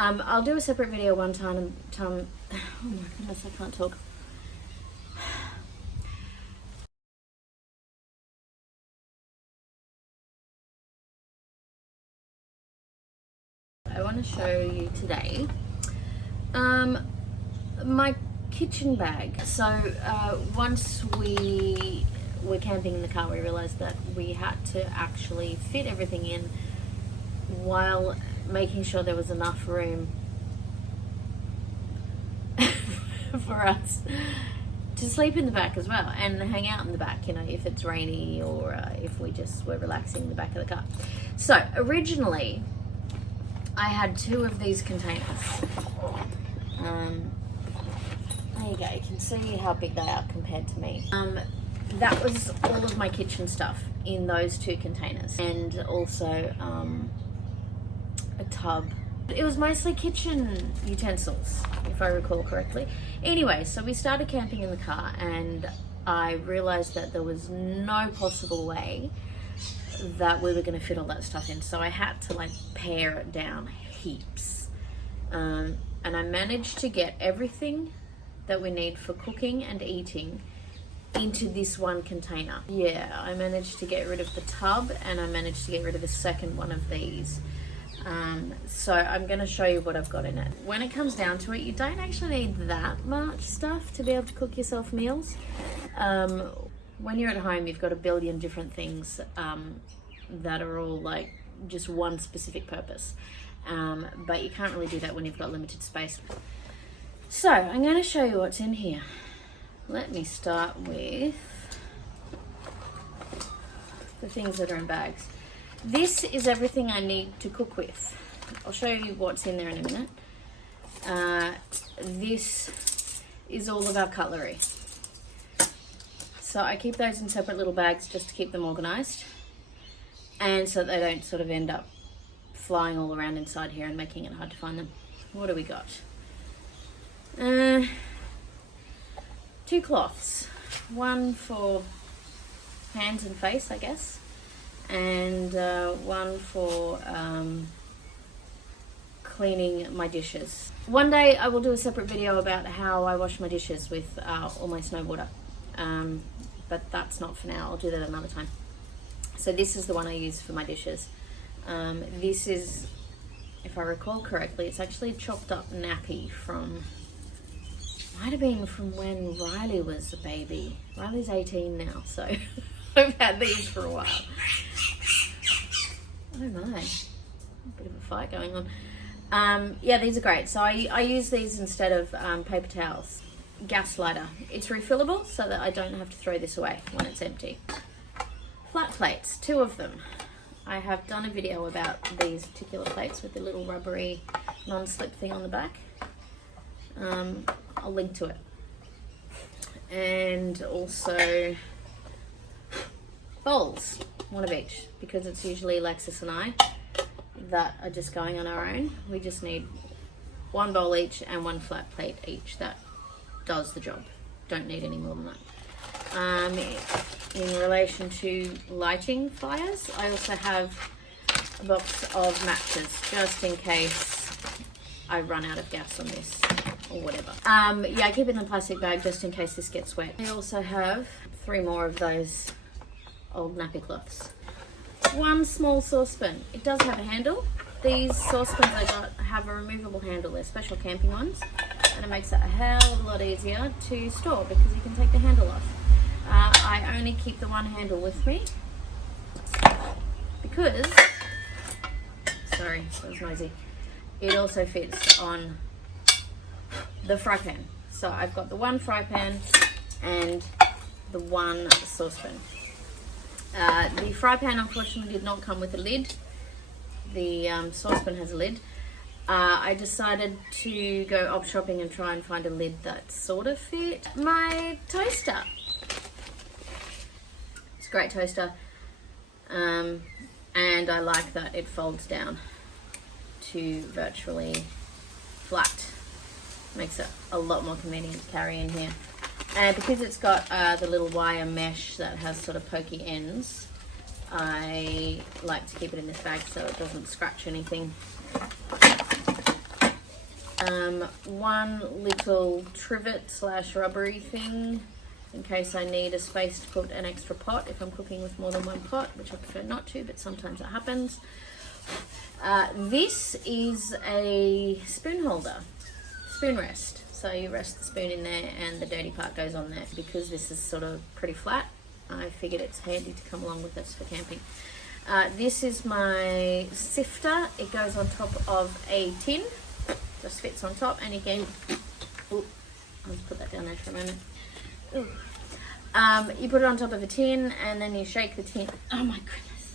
I'll do a separate video one time. Oh my goodness, I can't talk. I want to show you today my kitchen bag. So once we were camping in the car, we realized that we had to actually fit everything in while making sure there was enough room for us to sleep in the back as well and hang out in the back, you know, if it's rainy or if we just were relaxing in the back of the car. So originally I had 2 of these containers. There you go, you can see how big they are compared to me. That was all of my kitchen stuff in those 2 containers, and also a tub. It was mostly kitchen utensils, if I recall correctly. Anyway, so we started camping in the car, and I realized that there was no possible way that we were going to fit all that stuff in, so I had to like pare it down heaps. And I managed to get everything that we need for cooking and eating into this one container. Yeah, I managed to get rid of the tub, and I managed to get rid of the second one of these. So I'm going to show you what I've got in it. When it comes down to it, you don't actually need that much stuff to be able to cook yourself meals. When you're at home, you've got a billion different things that are all like just one specific purpose. But you can't really do that when you've got limited space. So I'm going to show you what's in here. Let me start with the things that are in bags. This is everything I need to cook with. I'll show you what's in there in a minute. This is all of our cutlery. So I keep those in separate little bags just to keep them organized, and so they don't sort of end up flying all around inside here and making it hard to find them. What do we got? 2 cloths. One for hands and face, I guess, and one for cleaning my dishes. One day I will do a separate video about how I wash my dishes with all my snow water, but that's not for now. I'll do that another time. So this is the one I use for my dishes. This is, if I recall correctly, it's actually a chopped up nappy from, might have been from when Riley was a baby. Riley's 18 now, so I've had these for a while. Oh my, a bit of a fight going on. Yeah, these are great. So I use these instead of paper towels. Gas lighter. It's refillable so that I don't have to throw this away when it's empty. Flat plates, 2 of them. I have done a video about these particular plates with the little rubbery non-slip thing on the back. I'll link to it. And also bowls, 1 of each, because it's usually Alexis and I that are just going on our own. We just need 1 bowl each and 1 flat plate each. That does the job. Don't need any more than that. In relation to lighting fires, I also have a box of matches just in case I run out of gas on this or whatever. Yeah, I keep it in a plastic bag just in case this gets wet. I also have 3 more of those old nappy cloths. 1 small saucepan. It does have a handle. These saucepans I got have a removable handle. They're special camping ones, and it makes it a hell of a lot easier to store because you can take the handle off. I only keep the 1 handle with me because, sorry, that was noisy, it also fits on the fry pan. So I've got the 1 fry pan and the 1 saucepan. The fry pan unfortunately did not come with a lid. The saucepan has a lid. I decided to go op shopping and try and find a lid that sort of fit my toaster. It's a great toaster, and I like that it folds down to virtually flat. Makes it a lot more convenient to carry in here. And because it's got the little wire mesh that has sort of pokey ends, I like to keep it in this bag so it doesn't scratch anything. One little trivet / rubbery thing in case I need a space to put an extra pot if I'm cooking with more than one pot, which I prefer not to, but sometimes it happens. This is a spoon holder, spoon rest. So you rest the spoon in there and the dirty part goes on there. Because this is sort of pretty flat, I figured it's handy to come along with us for camping. This is my sifter. It goes on top of a tin, just fits on top, and again, I'll just put that down there for a moment. You put it on top of a tin and then you shake the tin. Oh my goodness,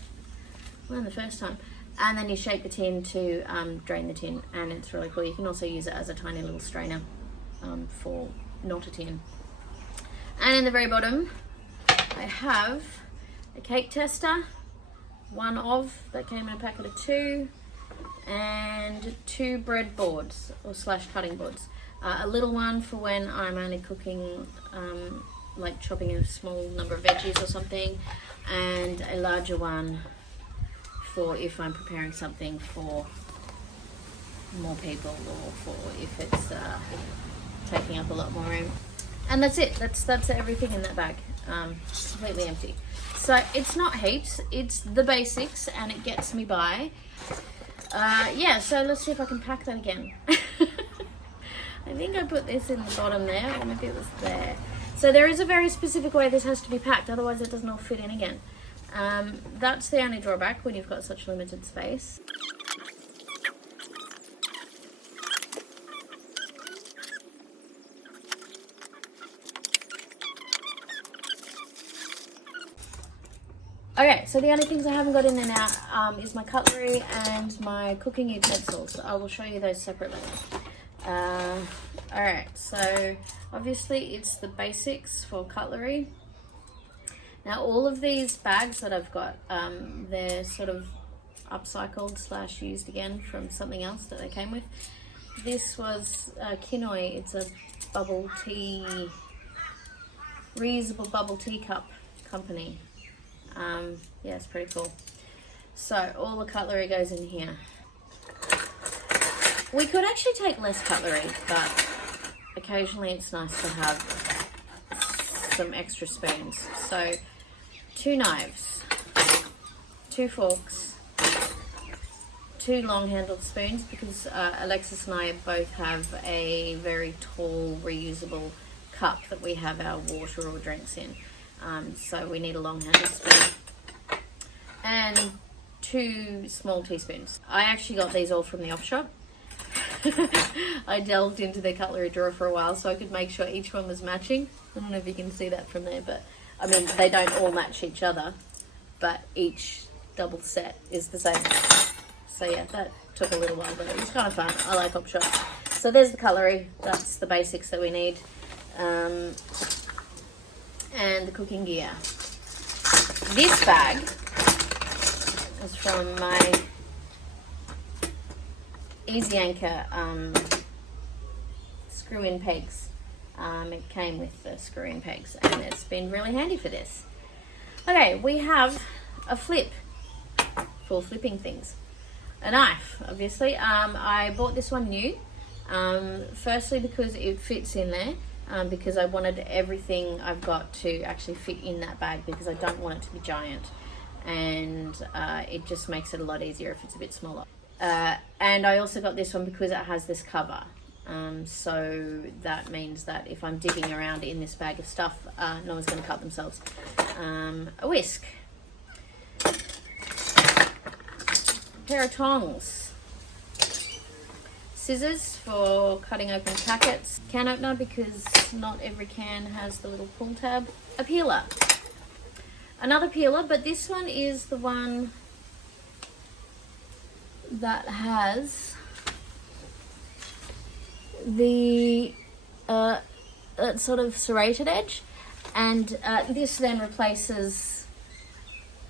well, the first time. And then you shake the tin to drain the tin, and it's really cool. You can also use it as a tiny little strainer for not a tin. And in the very bottom, I have a cake tester, one of that came in a packet of 2, and 2 bread boards or / cutting boards. A little one for when I'm only cooking, like chopping a small number of veggies or something, and a larger one for if I'm preparing something for more people, or for if it's taking up a lot more room. And that's it. That's everything in that bag. Completely empty. So it's not heaps. It's the basics, and it gets me by. Yeah. So let's see if I can pack that again. I think I put this in the bottom there, or maybe it was there. So there is a very specific way this has to be packed, otherwise it doesn't all fit in again. That's the only drawback when you've got such limited space. Okay, so the only things I haven't got in there now is my cutlery and my cooking utensils. I will show you those separately. Alright, so obviously it's the basics for cutlery. Now all of these bags that I've got, they're sort of upcycled / used again from something else that they came with. This was Kinoi. It's a bubble tea, reusable bubble tea cup company. Yeah, it's pretty cool. So all the cutlery goes in here. We could actually take less cutlery, but occasionally it's nice to have some extra spoons. So 2 knives, 2 forks, 2 long-handled spoons, because Alexis and I both have a very tall reusable cup that we have our water or drinks in. So we need a long-handled spoon. And 2 small teaspoons. I actually got these all from the off shop. I delved into their cutlery drawer for a while so I could make sure each one was matching. I don't know if you can see that from there, but I mean, they don't all match each other, but each double set is the same. So yeah, that took a little while, but it was kind of fun. I like op shop. So there's the cutlery. That's the basics that we need. And the cooking gear. This bag is from my Easy Anchor screw-in pegs. It came with the screw-in pegs, and it's been really handy for this. Okay, we have a flip for flipping things. A knife, obviously. I bought this one new. Firstly, because it fits in there. Because I wanted everything I've got to actually fit in that bag, because I don't want it to be giant, and it just makes it a lot easier if it's a bit smaller. And I also got this one because it has this cover, so that means that if I'm digging around in this bag of stuff, no one's going to cut themselves. A whisk, a pair of tongs, scissors for cutting open packets, can opener because not every can has the little pull tab, a peeler, another peeler, but this one is the one that has the sort of serrated edge, and this then replaces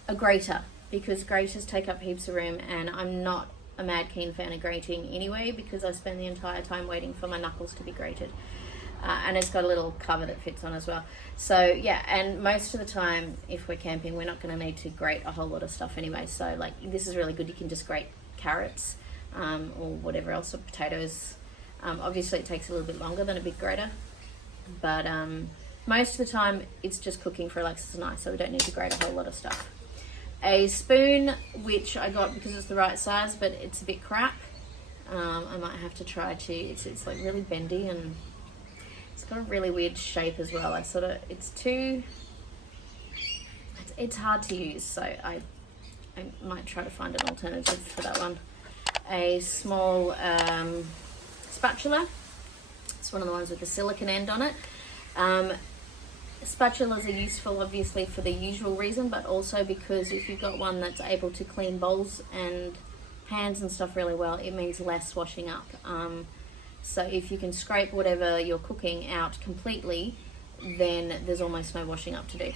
a grater, because graters take up heaps of room, and I'm not a mad keen fan of grating anyway, because I spend the entire time waiting for my knuckles to be grated. And it's got a little cover that fits on as well. So yeah, and most of the time if we're camping, we're not going to need to grate a whole lot of stuff anyway, so like this is really good. You can just grate carrots or whatever else, or potatoes, Obviously it takes a little bit longer than a big grater, but most of the time it's just cooking for Alexis and I, so we don't need to grate a whole lot of stuff. A spoon, which I got because it's the right size, but it's a bit crap. I might have to try to, it's like really bendy, and it's got a really weird shape as well. It's hard to use, so I might try to find an alternative for that one. A small spatula. It's one of the ones with the silicone end on it. Spatulas are useful obviously for the usual reason, but also because if you've got one that's able to clean bowls and pans and stuff really well, it means less washing up. So if you can scrape whatever you're cooking out completely, then there's almost no washing up to do.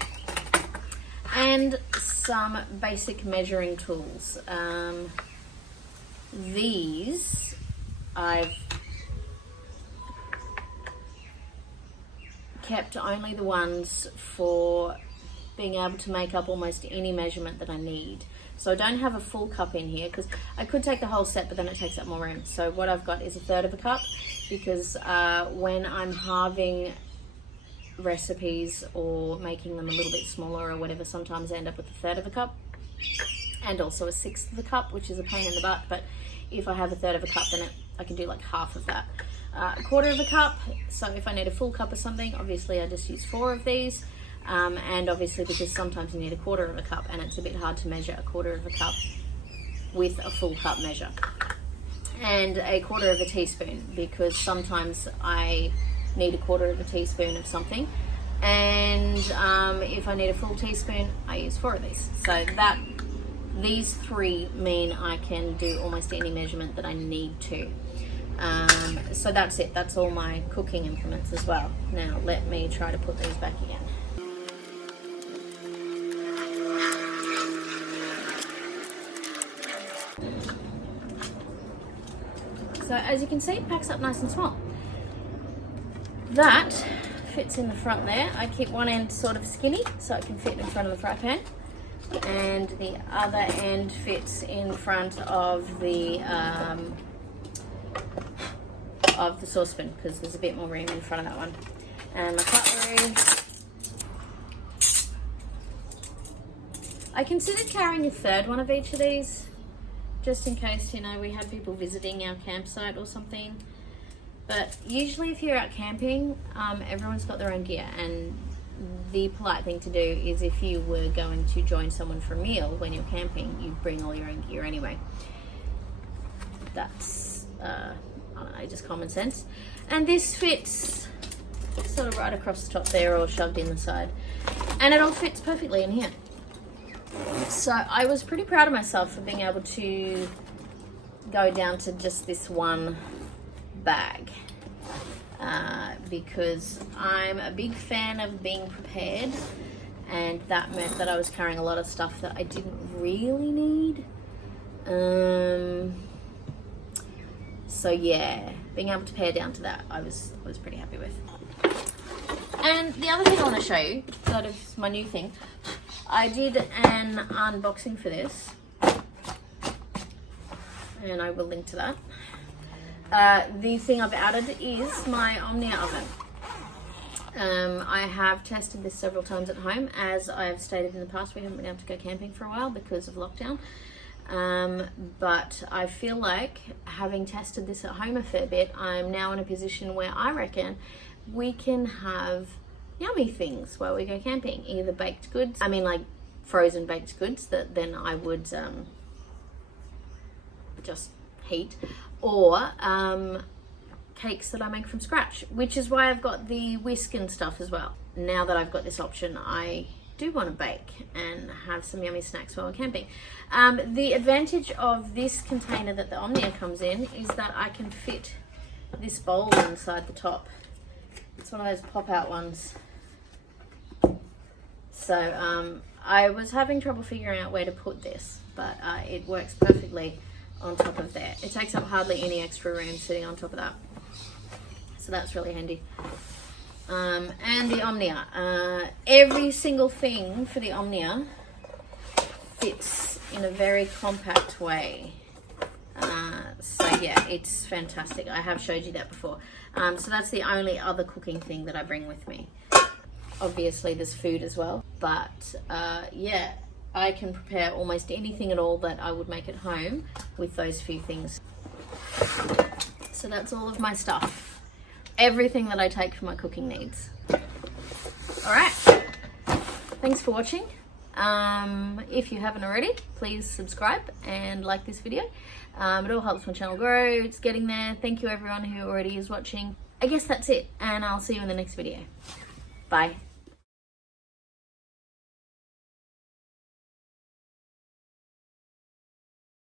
And some basic measuring tools. These I've kept only the ones for being able to make up almost any measurement that I need. So I don't have a full cup in here because I could take the whole set, but then it takes up more room. So what I've got is 1/3 of a cup, because when I'm halving recipes or making them a little bit smaller or whatever, sometimes I end up with 1/3 of a cup, and also 1/6 of a cup, which is a pain in the butt. But if I have 1/3 of a cup, then I can do like half of that. 1/4 of a cup, so if I need a full cup of something, obviously I just use 4 of these. And obviously because sometimes you need 1/4 of a cup, and it's a bit hard to measure 1/4 of a cup with a full cup measure. And 1/4 of a teaspoon, because sometimes I need 1/4 of a teaspoon of something, and if I need a full teaspoon, I use 4 of these. So these 3 mean I can do almost any measurement that I need to. So that's it. That's all my cooking implements as well. Now let me try to put these back again. So as you can see, it packs up nice and small. That fits in the front there. I keep one end sort of skinny so it can fit in front of the fry pan, and the other end fits in front of the saucepan, because there's a bit more room in front of that one. And my cutlery. I considered carrying a 3rd one of each of these, just in case, you know, we had people visiting our campsite or something. But usually if you're out camping, everyone's got their own gear, and the polite thing to do is, if you were going to join someone for a meal when you're camping, you bring all your own gear anyway. That's, I don't know, just common sense. And this fits sort of right across the top there, or shoved in the side. And it all fits perfectly in here. So I was pretty proud of myself for being able to go down to just this one bag, because I'm a big fan of being prepared, and that meant that I was carrying a lot of stuff that I didn't really need. So yeah, being able to pare down to that, I was pretty happy with. And the other thing I want to show you, sort of my new thing, I did an unboxing for this, and I will link to that. The thing I've added is my Omnia oven. I have tested this several times at home. As I've stated in the past, we haven't been able to go camping for a while because of lockdown. But I feel like, having tested this at home a fair bit, I'm now in a position where I reckon we can have yummy things while we go camping. Either baked goods, like frozen baked goods that then I would just heat, or cakes that I make from scratch, which is why I've got the whisk and stuff as well. Now that I've got this option, I do want to bake and have some yummy snacks while we're camping. The advantage of this container that the Omnia comes in is that I can fit this bowl inside the top. It's one of those pop-out ones. So I was having trouble figuring out where to put this, but it works perfectly on top of there. It takes up hardly any extra room sitting on top of that. So that's really handy. And the Omnia. Every single thing for the Omnia fits in a very compact way. So yeah, it's fantastic. I have showed you that before. So that's the only other cooking thing that I bring with me. Obviously there's food as well, but yeah, I can prepare almost anything at all that I would make at home with those few things. So that's all of my stuff. Everything that I take for my cooking needs. All right, thanks for watching. If you haven't already, please subscribe and like this video. It all helps my channel grow. It's getting there. Thank you everyone who already is watching. I guess that's it, and I'll see you in the next video. Bye.